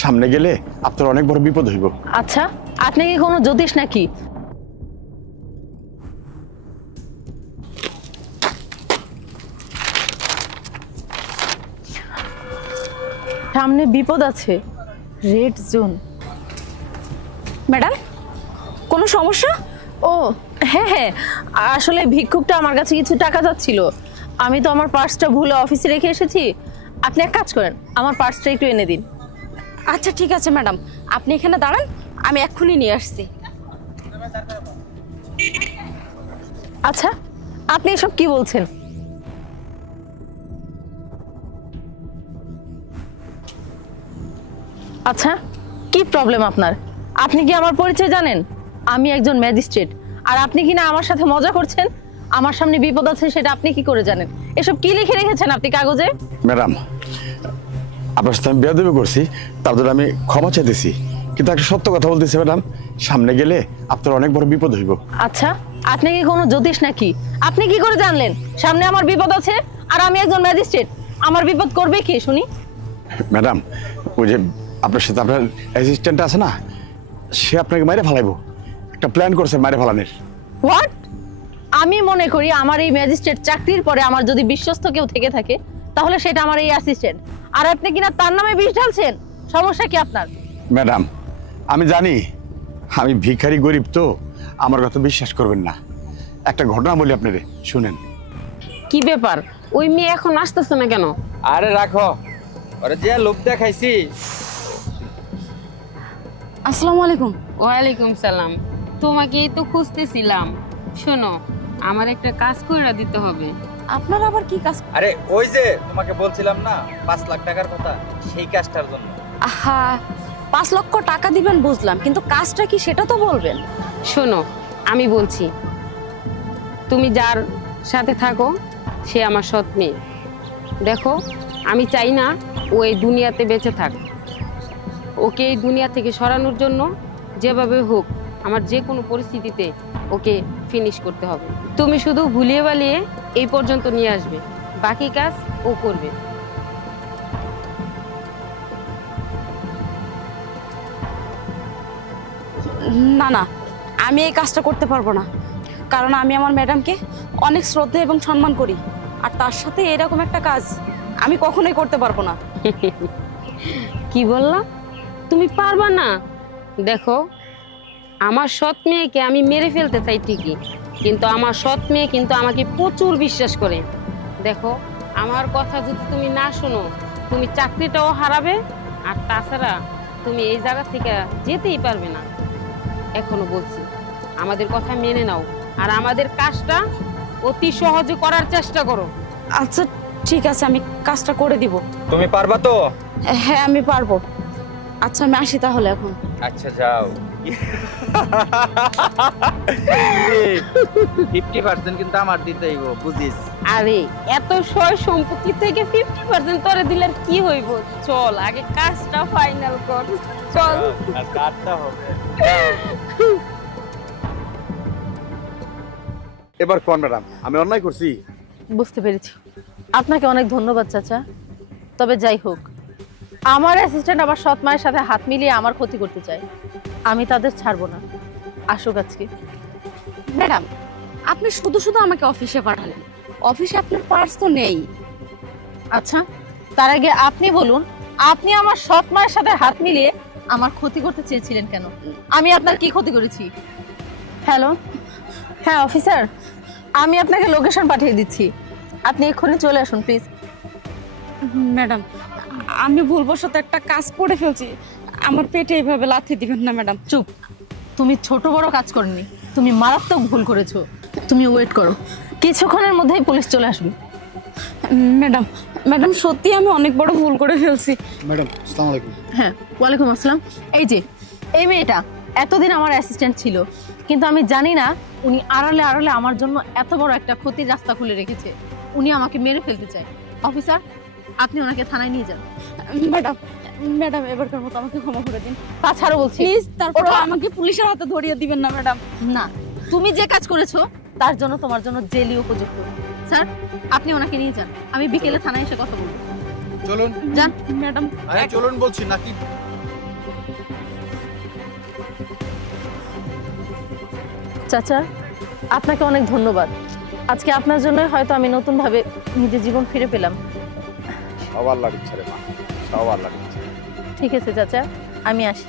সামনে গেলে আপনার অনেক বড় বিপদ হইব। আচ্ছা, আপনি কি কোনো জ্যোতিষ নাকি? সামনে বিপদ আছে, রেড জোন। ম্যাডাম, কোনো সমস্যা? ও হ্যাঁ হ্যাঁ, আসলে ভিক্ষুকটা আমার কাছে কিছু টাকা চাচ্ছিল। আমি তো আমার পার্সটা ভুলে অফিসে রেখে এসেছি। আপনি এক কাজ করেন, আমার পার্সটা একটু এনে দিন। আচ্ছা ঠিক আছে ম্যাডাম, আপনি এখানে দাঁড়ান, আমি এক্ষুনি নিয়ে আসছি। আচ্ছা, আপনি এসব কি বলছেন? আচ্ছা, কি প্রবলেম আপনার? আপনি কি আমার পরিচয় জানেন? আমি একজন ম্যাজিস্ট্রেট, আর আপনি কি না আমার সাথে মজা করছেন? আমার সামনে বিপদ আছে সেটা আপনি কি করে জানেন? এসব কি লিখে রেখেছেন আপনি কাগজে? ম্যাডাম, আপনার সাথে আমি বেয়াদবি করছি, তার জন্য আমি ক্ষমা চাইতেছি। কিন্তু একটা সত্য কথা বলতেছি ম্যাডাম, সামনে গেলে আপনার অনেক বড় বিপদ হইব। আচ্ছা, আপনি কি কোনো জ্যোতিষ নাকি? আপনি কি করে জানলেন সামনে আমার বিপদ আছে? আর আমি একজন ম্যাজিস্ট্রেট, আমার বিপদ করবে কে শুনি? ম্যাডাম, ওই যে আপনার সাথে আপনার অ্যাসিস্ট্যান্ট আছে না, সে আপনাকে মাইরে ফেলাইব। একটা প্ল্যান করছে মাইরে ফেলানোর। হোয়াট? আমি মনে করি আমার এই ম্যাজিস্ট্রেট চাকরির পরে আমার যদি বিশ্বস্ত কেউ থেকে থাকে তাহলে সেটা আমার এই অ্যাসিস্ট্যান্ট। আর আপনি কিনা তার নামে বিষ ঢালছেন। সমস্যা কি আপনার? ম্যাডাম, আমি জানি আমি ভিখারি গরিব, তো আমার কথা বিশ্বাস করবেন না। একটা ঘটনা বলি আপনারে, শুনেন। কি ব্যাপার? ওই মেয়ে এখন আসতেছে না কেন? আরে রাখো, ওরে যে লোভ দেখাইছি। আসসালামু আলাইকুম। ওয়ালাইকুম সালাম। তোমাকেই তো খুঁজতেছিলাম। শোনো, আমার একটা কাজ করে দিতে হবে। আপনার আবার কি কাজ? আরে ওই যে তোমাকে বলছিলাম না 5 লাখ টাকার কথা, সেই কাজটার জন্য। আহা, 5 লক্ষ টাকা দিবেন বুঝলাম, কিন্তু কাজটা কি সেটা তো বলবেন। শোনো, আমি বলছি, তুমি যার সাথে থাকো সে আমার সৎ মেয়ে। দেখো, আমি চাই না ও এই দুনিয়াতে বেঁচে থাক। ওকে এই দুনিয়া থেকে সরানোর জন্য যেভাবে হোক আমার যে কোনো পরিস্থিতিতে ওকে ফিনিশ করতে হবে। তুমি শুধু ভুলিয়ে বালিয়ে এই পর্যন্ত নিয়ে আসবে, বাকি কাজ ও করবে। না না, আমি এই কাজটা করতে পারবো না, কারণ আমি আমার ম্যাডামকে অনেক শ্রদ্ধা এবং সম্মান করি, আর তার সাথে এরকম একটা কাজ আমি কখনোই করতে পারবো না। কি বললা? তুমি পারবা না? দেখো, আমার সৎ মেয়েকে আমি মেরে ফেলতে চাই ঠিকই, কিন্তু আমার সৎ মেয়ে কিন্তু আমাকে প্রচুর বিশ্বাস করে। দেখো, আমার কথা যদি তুমি না শোনো, তুমি চাকরিটাও হারাবে, আর তাছাড়া তুমি এই জায়গা থেকে যেতেই পারবে না। এখনো বলছি, আমাদের কথা মেনে নাও, আর আমাদের কাজটা অতি সহজে করার চেষ্টা করো। আচ্ছা ঠিক আছে, আমি কাজটা করে দিব। তুমি পারবা তো? হ্যাঁ আমি পারবো। আচ্ছা আমি আসি তাহলে এখন। আচ্ছা যাও। 50% কিন্তু আমার দিতেই বুঝিস। আরে এত সয় সম্পত্তি থেকে 50% তোরে দিলে আর কি হইব? চল আগে কাজটা ফাইনাল কর, চল। আর কাটতে হবে। এবার কোন ম্যাডাম, আমি অন্যায় করছি? বুঝতে পেরেছি। আপনাকে অনেক ধন্যবাদ চাচা। তবে যাই হোক, আমার অ্যাসিস্ট্যান্ট আমার সৎ মায়ের সাথে হাত মিলিয়ে আমার ক্ষতি করতে চায়, আমি তাদের ছাড়বো না। আসুক আজকে। ম্যাডাম, আপনি শুধু শুধু আমাকে অফিসে পাঠালেন, অফিসে আপনার পার্স তো নেই। আচ্ছা, তার আগে আপনি বলুন, আপনি আমার সৎ মায়ের সাথে হাত মিলিয়ে আমার ক্ষতি করতে চেয়েছিলেন কেন? আমি আপনার কি ক্ষতি করেছি? হ্যালো, হ্যাঁ অফিসার, আমি আপনাকে লোকেশন পাঠিয়ে দিচ্ছি, আপনি এক্ষুনি চলে আসুন প্লিজ। ম্যাডাম, আমি ভুলবশত একটা কাজ করে ফেলছি, আমার পেটে এইভাবে লাথি দিবেন না ম্যাডাম। চুপ, তুমি ছোট বড় কাজ করনি, তুমি মারাত্মক ভুল করেছো। তুমি ওয়েট করো, কিছুক্ষণের মধ্যেই পুলিশ চলে আসবে। ম্যাডাম, ম্যাডাম সত্যি আমি অনেক বড় ভুল করে ফেলছি। ম্যাডাম আসসালামু আলাইকুম। হ্যাঁ ওয়ালাইকুম আসসালাম। এই যে এই মেয়েটা এতদিন আমার অ্যাসিস্ট্যান্ট ছিল, কিন্তু আমি জানি না উনি আড়ালে আড়ালে আমার জন্য এত বড় একটা ক্ষতির রাস্তা খুলে রেখেছে। উনি আমাকে মেরে ফেলতে চায়। অফিসার, আপনি ওনাকে থানায় নিয়ে যান। ম্যাডাম, ম্যাডাম এবারকার মতো আমাকে ক্ষমা করে দিন। তাছাড়া বলছি প্লিজ, তারপর আমাকে পুলিশের হাতে ধরিয়ে দিবেন না ম্যাডাম। না, তুমি যে কাজ করেছো তার জন্য তোমার জন্য জেলই উপযুক্ত। স্যার, আপনি ওনাকে নিয়ে যান, আমি বিকেলে থানায় এসে কথা বলবো। চলুন যান। ম্যাডাম, আরে চলুন বলছি নাকি? চাচা, আপনাকে অনেক ধন্যবাদ। আজকে আপনার জন্যই হয়তো আমি নতুনভাবে নিজের জীবন ফিরে পেলাম। সব আল্লাহর ইচ্ছা রে মা, সব আল্লাহর ইচ্ছা। ঠিক আছে চাচা, আমি আসি।